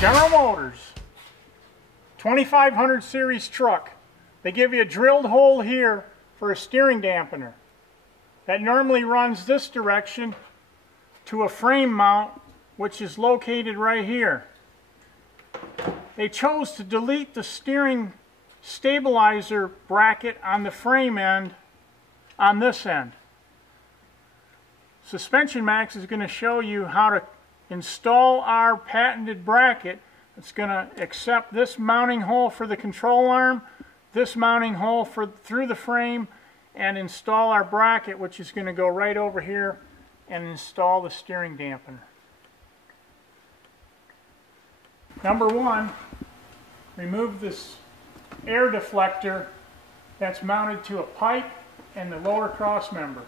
General Motors, 2500 series truck. They give you a drilled hole here for a steering dampener. That normally runs this direction to a frame mount, which is located right here. They chose to delete the steering stabilizer bracket on the frame end on this end. SuspensionMAXX is going to show you how to install our patented bracket. It's going to accept this mounting hole for the control arm, this mounting hole through the frame, and install our bracket, which is going to go right over here and install the steering dampener. Number one, remove this air deflector that's mounted to a pipe and the lower cross member.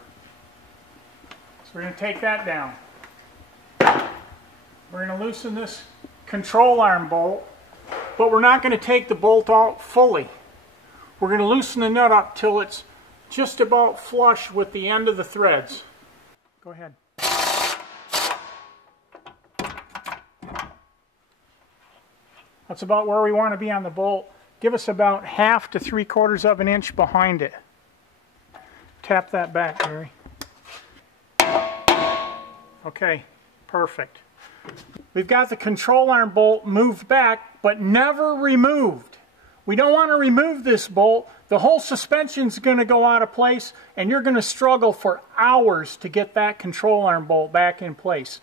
So we're going to take that down. We're going to loosen this control arm bolt, but we're not going to take the bolt out fully. We're going to loosen the nut up till it's just about flush with the end of the threads. Go ahead. That's about where we want to be on the bolt. Give us about 1/2 to 3/4 of an inch behind it. Tap that back, Gary. Okay, perfect. We've got the control arm bolt moved back, but never removed. We don't want to remove this bolt. The whole suspension's going to go out of place, and you're going to struggle for hours to get that control arm bolt back in place.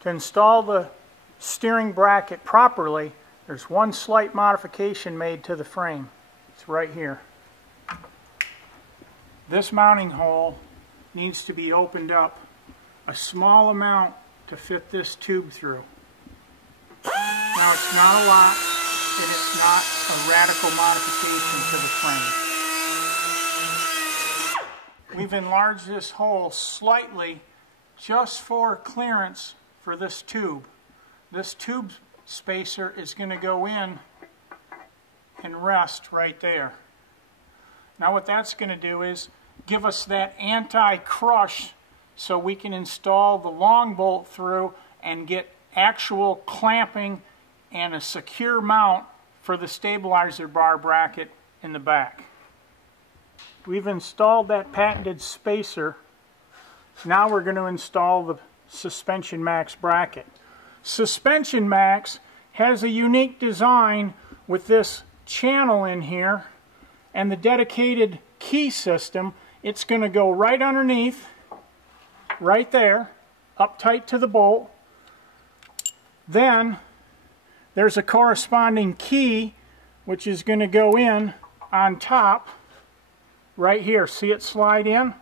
To install the steering bracket properly, there's one slight modification made to the frame. It's right here. This mounting hole needs to be opened up a small amount to fit this tube through. Now it's not a lot, and it's not a radical modification to the frame. We've enlarged this hole slightly just for clearance for this tube. This tube spacer is going to go in and rest right there. Now what that's going to do is give us that anti-crush so we can install the long bolt through and get actual clamping and a secure mount for the stabilizer bar bracket in the back. We've installed that patented spacer. Now we're going to install the SuspensionMAXX bracket. SuspensionMAXX has a unique design with this channel in here and the dedicated key system. It's going to go right underneath, right there, up tight to the bolt. Then there's a corresponding key which is going to go in on top right here. See it slide in?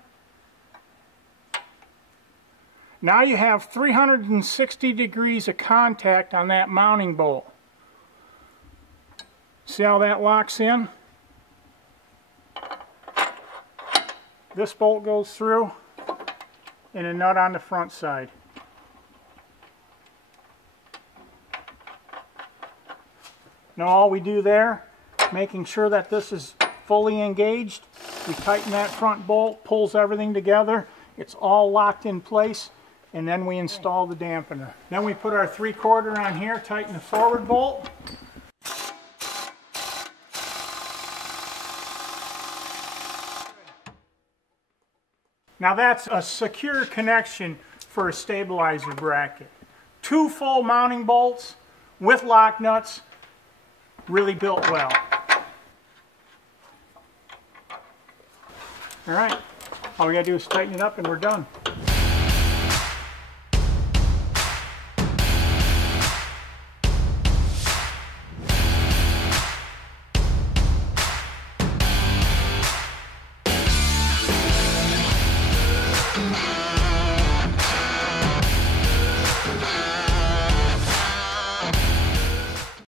Now you have 360 degrees of contact on that mounting bolt. See how that locks in? This bolt goes through and a nut on the front side. Now all we do there, making sure that this is fully engaged, we tighten that front bolt, pulls everything together, it's all locked in place, and then we install the dampener. Then we put our 3/4 on here, tighten the forward bolt. Now that's a secure connection for a stabilizer bracket. 2 full mounting bolts with lock nuts, really built well. Alright, all we gotta do is tighten it up and we're done.